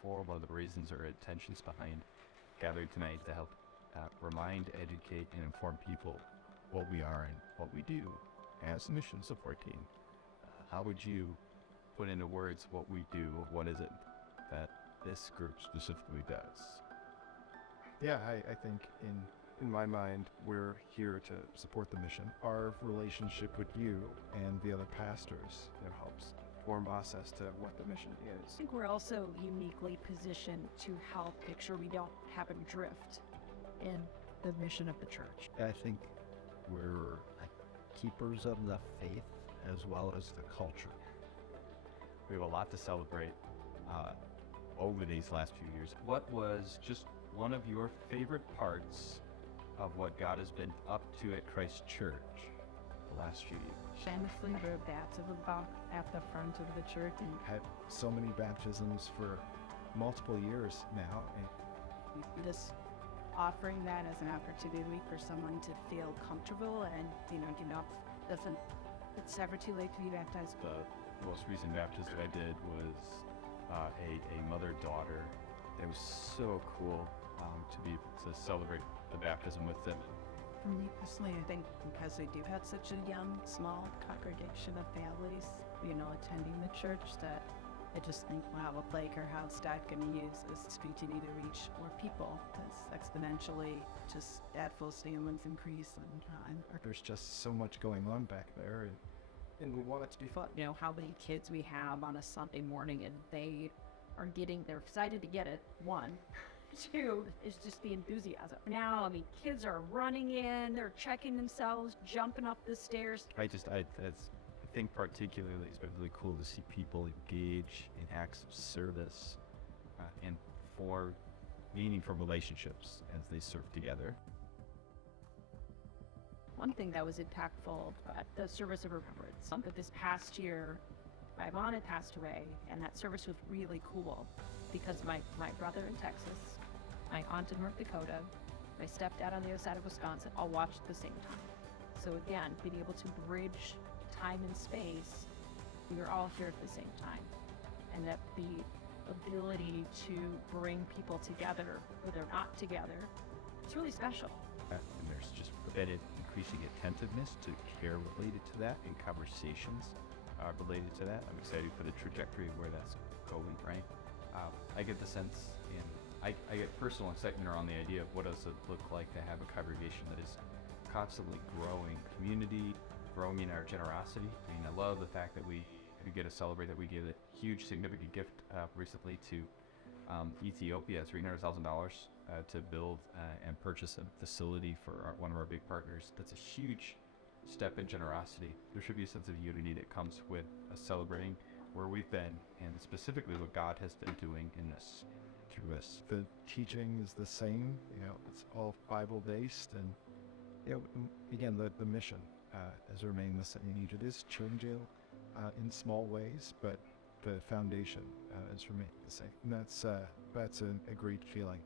for, one of the reasons or intentions behind gathering tonight to help remind, educate, and inform people what we are and what we do as a mission support team. How would you put into words what we do? What is it that this group specifically does? Yeah, I think in my mind, we're here to support the mission. Our relationship with you and the other pastors, helps form us as to what the mission is. I think we're also uniquely positioned to help make sure we don't have a drift in the mission of the church. I think we're keepers of the faith as well as the culture. We have a lot to celebrate over these last few years. What was just one of your favorite parts of what God has been up to at Christ Church the last few years? Famously, the baptism at the front of the church. We've had so many baptisms for multiple years now. And just offering that as an opportunity for someone to feel comfortable and, it's never too late to be baptized. The most recent baptism I did was a mother-daughter. It was so cool to be able to celebrate the baptism with them. For me personally, I think because we do have such a young, small congregation of families, attending the church, that I just think we'll have a Quaker house God can use this to continue to reach more people, because exponentially, just at full stamens increase. And there's just so much going on back there, and we want it to be fun. How many kids we have on a Sunday morning, and they're excited to get it, one. Two is just the enthusiasm. Now, kids are running in, they're checking themselves, jumping up the stairs. I think particularly it's been really cool to see people engage in acts of service and for meaningful relationships as they serve together. One thing that was impactful at the service of remembrance, that this past year, my mom had passed away, and that service was really cool because my brother in Texas, my aunt in North Dakota, my stepdad on the other side of Wisconsin, all watched at the same time. So again, being able to bridge time and space, we were all here at the same time. And that the ability to bring people together where they're not together, it's really special. And there's just been an increasing attentiveness to care related to that and conversations related to that. I'm excited for the trajectory of where that's going, right? I get the sense, and I get personal excitement around the idea of what does it look like to have a congregation that is constantly growing, community, growing in our generosity. I love the fact that we get to celebrate that we gave a huge, significant gift recently to Ethiopia, $300,000 to build and purchase a facility for one of our big partners. That's a huge step in generosity. There should be a sense of unity that comes with us celebrating where we've been and specifically what God has been doing in this through us. The teaching is the same, it's all Bible-based, and again, the mission has remained the same. It is changing in small ways, but the foundation has remained the same. And that's a great feeling.